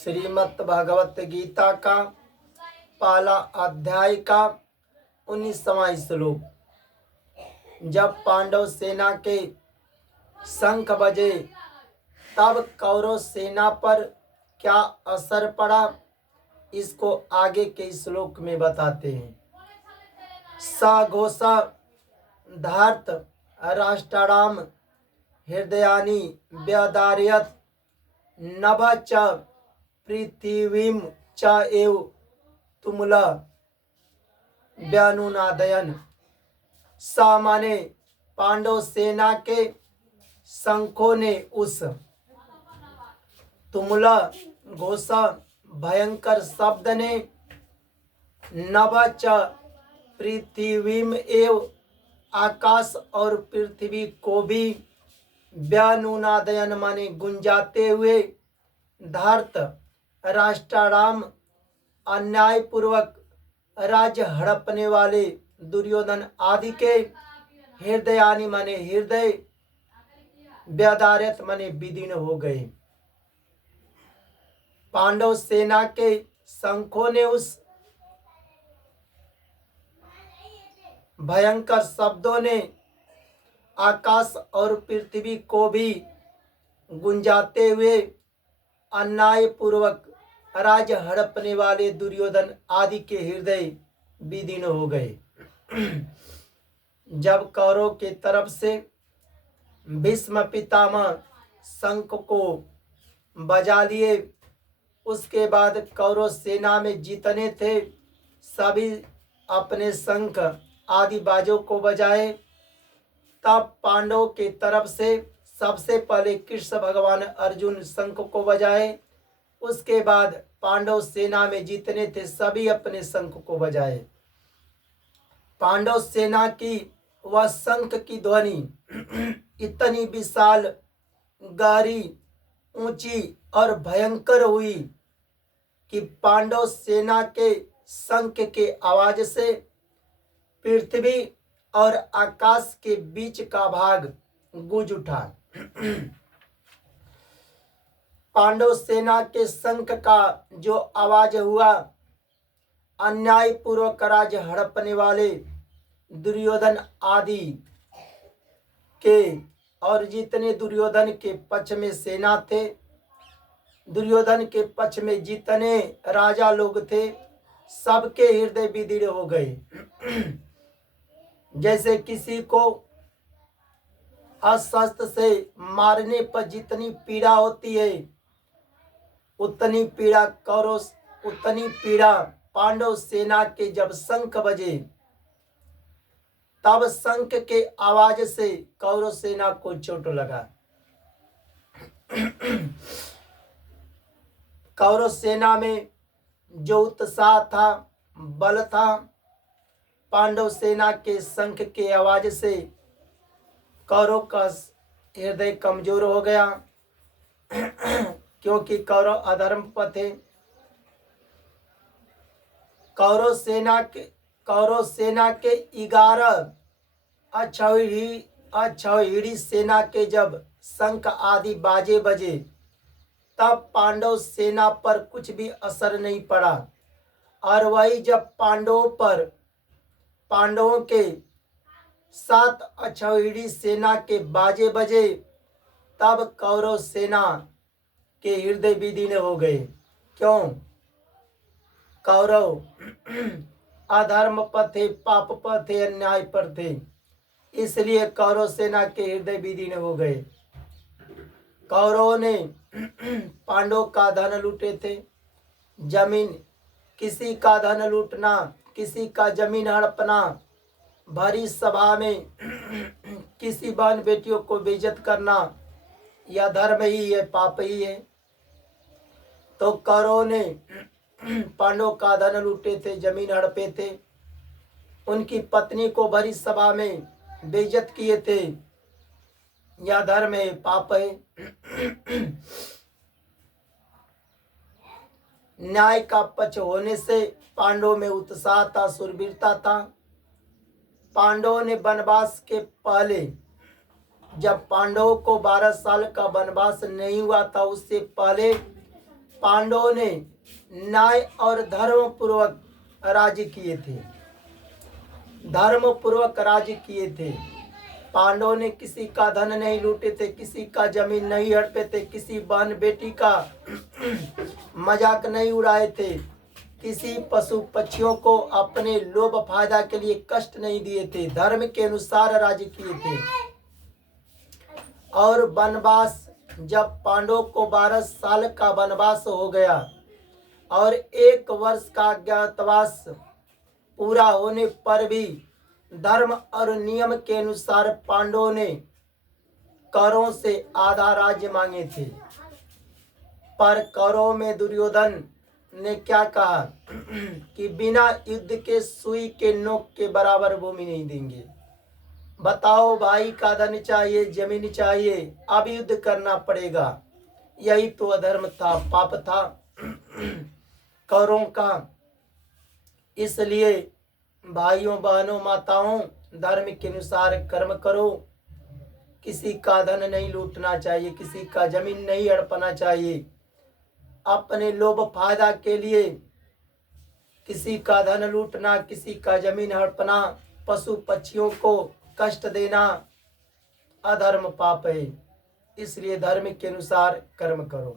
श्रीमद् भगवत गीता का पहला अध्याय का 19वां श्लोक। जब पांडव सेना के शंख बजे तब कौरव सेना पर क्या असर पड़ा, इसको आगे के श्लोक में बताते हैं। सघोष धार्त राष्ट्राणाम हृदयानि व्यदारयत् नभ च पृथिवीं च एव तुमुला व्यनुनादयन्। सामान्य पांडव सेना के शंखों ने उस तुमुला घोषा भयंकर शब्द ने नभ च पृथिवीं एव आकाश और पृथ्वी को भी व्यनुनादयन माने गुंजाते हुए धार्त राष्ट्राणाम अन्यायपूर्वक राज्य हड़पने वाले दुर्योधन आदि के हृदयानि माने हृदय व्यदारत माने विदीर्ण हो गए। पांडव सेना के शंखों ने उस भयंकर शब्दों ने आकाश और पृथ्वी को भी गुंजाते हुए अन्याय पूर्वक राज्य हड़पने वाले दुर्योधन आदि के हृदय विदीर्ण हो गए। जब कौरव के तरफ से भीष्म पितामह शंख को बजा लिए, उसके बाद कौरव सेना में जितने थे सभी अपने शंख आदि बाजों को बजाए। तब पांडवों के तरफ से सबसे पहले कृष्ण भगवान अर्जुन शंख को बजाए, उसके बाद पांडव सेना में जितने थे सभी अपने शंख को बजाए। पांडव सेना की वह शंख की ध्वनि इतनी विशाल, गहरी, ऊंची और भयंकर हुई कि पांडव सेना के शंख के आवाज से पृथ्वी और आकाश के बीच का भाग गूंज उठा। पांडव सेना के शंख का जो आवाज हुआ, अन्याय पूर्वक राज्य हड़पने वाले दुर्योधन आदि के और जितने दुर्योधन के पक्ष में सेना थे, दुर्योधन के पक्ष में जितने राजा लोग थे, सबके हृदय विदीर्ण हो गए। जैसे किसी को अस्त्र से मारने पर जितनी पीड़ा होती है, उतनी पीड़ा पांडव सेना के जब शंख बजे, तब शंख के आवाज से कौरव सेना को चोट लगा। कौरव सेना में जो उत्साह था, बल था, पांडव सेना के शंख के आवाज से कौरव का हृदय कमजोर हो गया, क्योंकि कौरव अधर्म पर थे। कौरव सेना के 11 अक्षौहिणी सेना के जब शंख आदि बाजे बजे, तब पांडव सेना पर कुछ भी असर नहीं पड़ा। और वही जब पांडवों के 7 अक्षौहिणी सेना के बाजे बजे, तब कौरव सेना के हृदय विदीर्ण हो गए। क्यों? कौरव अधर्म पर थे, पाप पर थे, अन्याय पर थे, इसलिए कौरव सेना के हृदय विदीर्ण हो गए। कौरवों ने पांडवों का धन लूटे थे, जमीन, किसी का धन लूटना, किसी का जमीन हड़पना, भरी सभा में किसी बहन बेटियों को बेइज्जत करना, यह धर्म ही है, पाप ही है। तो कौरवों ने पांडवों का धन लूटे थे, जमीन हड़पे थे, उनकी पत्नी को भरी सभा में बेइज्जत किए थे, यह धर्म है, पाप है। न्याय का पक्ष होने से पांडवों में उत्साह था, शूरवीरता था। पांडवों ने वनवास के पहले, जब पांडवों को 12 साल का वनवास नहीं हुआ था, उससे पहले पांडवों ने न्याय और धर्म पूर्वक राज्य किए थे। धर्म पूर्वक राज्य किए थे। पांडवों ने किसी का धन नहीं लूटे थे, किसी का जमीन नहीं हड़पे थे, किसी बहन बेटी का मजाक नहीं उड़ाए थे, किसी पशु पक्षियों को अपने लोभ फायदा के लिए कष्ट नहीं दिए थे। धर्म के अनुसार राज्य किए थे। और वनवास, जब पांडवों को 12 साल का वनवास हो गया और 1 वर्ष का अज्ञातवास पूरा होने पर भी धर्म और नियम के अनुसार पांडवों ने कौरवों से आधा राज्य मांगे थे। पर कौरवों में दुर्योधन ने क्या कहा कि बिना युद्ध के सुई के नोक के बराबर भूमि नहीं देंगे। बताओ, भाई का धन चाहिए, जमीन चाहिए, अब युद्ध करना पड़ेगा। यही तो अधर्म था, पाप था कौरवों का। इसलिए भाइयों बहनों माताओं, धर्म के अनुसार कर्म करो। किसी का धन नहीं लूटना चाहिए, किसी का जमीन नहीं हड़पना चाहिए। अपने लोभ फायदा के लिए किसी का धन लूटना, किसी का जमीन हड़पना, पशु पक्षियों को कष्ट देना अधर्म पाप है। इसलिए धर्म के अनुसार कर्म करो।